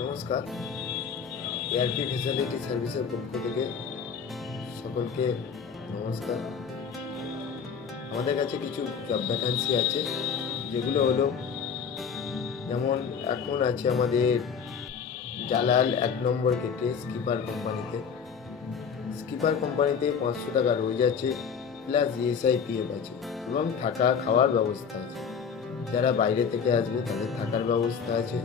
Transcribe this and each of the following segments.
নমস্কার। ARP facility সার্ভিসের পক্ষ থেকে সকলকে নমস্কার। আমাদের কাছে কিছু জব ভ্যাকান্সি আছে, যেগুলো হলো যেমন এখন আছে আমাদের জালাল 1 নম্বর গেটে স্কিপার কোম্পানিতে 500 টাকা রোজ আছে, প্লাস ইএসআই পিএফ আছে এবং থাকা খাওয়ার ব্যবস্থা আছে। যারা বাইরে থেকে আসবে তাদের থাকার ব্যবস্থা আছে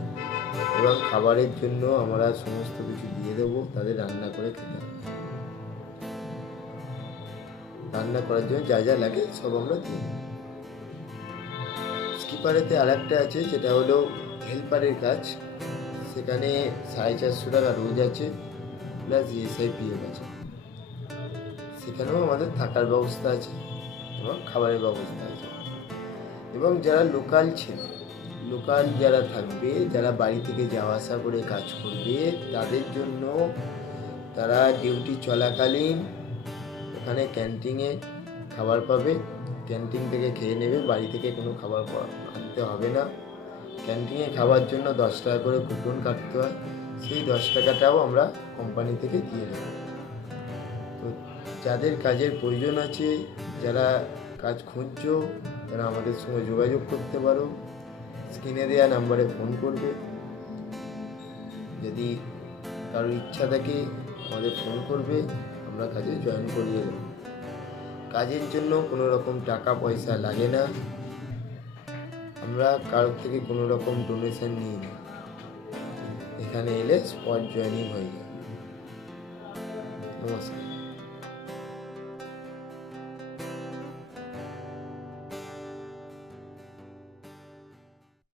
এবং খাবারের জন্য আমরা সমস্ত কিছু দিয়ে দেবো, তাদের রান্না করে খেতে হবে। রান্না করার জন্য যা যা লাগে সব আমরা দিয়ে দেবো। স্কিপারেতে আর একটা আছে, যেটা হলো হেল্পারের কাজ। সেখানে 450 টাকা রোজ আছে, প্লাস ইএসআই পিএফ আছে। সেখানেও আমাদের থাকার ব্যবস্থা আছে এবং খাবারের ব্যবস্থা আছে। এবং যারা লোকাল যারা থাকবে, যারা বাড়ি থেকে যাওয়া আসা করে কাজ করবে, তাদের জন্য তারা ডিউটি চলাকালীন ওখানে ক্যান্টিনে খাবার পাবে। ক্যান্টিন থেকে খেয়ে নেবে, বাড়ি থেকে কোনো খাবার আনতে হবে না। ক্যান্টিনে খাওয়ার জন্য 10 টাকা করে কুপন কাটতে হয়, সেই 10 টাকাটাও আমরা কোম্পানি থেকে দিয়ে দেবো। তো যাদের কাজের প্রয়োজন আছে, যারা কাজ খুঁজছো, তারা আমাদের সঙ্গে যোগাযোগ করতে পারো। স্ক্রিনে দেওয়া নাম্বারে ফোন করবে। যদি কারোর ইচ্ছা থাকে আমাদের ফোন করবে, আমরা কাজে জয়েন করিয়ে দেবো। কাজের জন্য কোনো রকম টাকা পয়সা লাগে না, আমরা কারোর থেকে কোনো রকম ডোনেশন নিই না। এখানে এলে স্পট জয়েনিং হয়ে যায়। নমস্কার।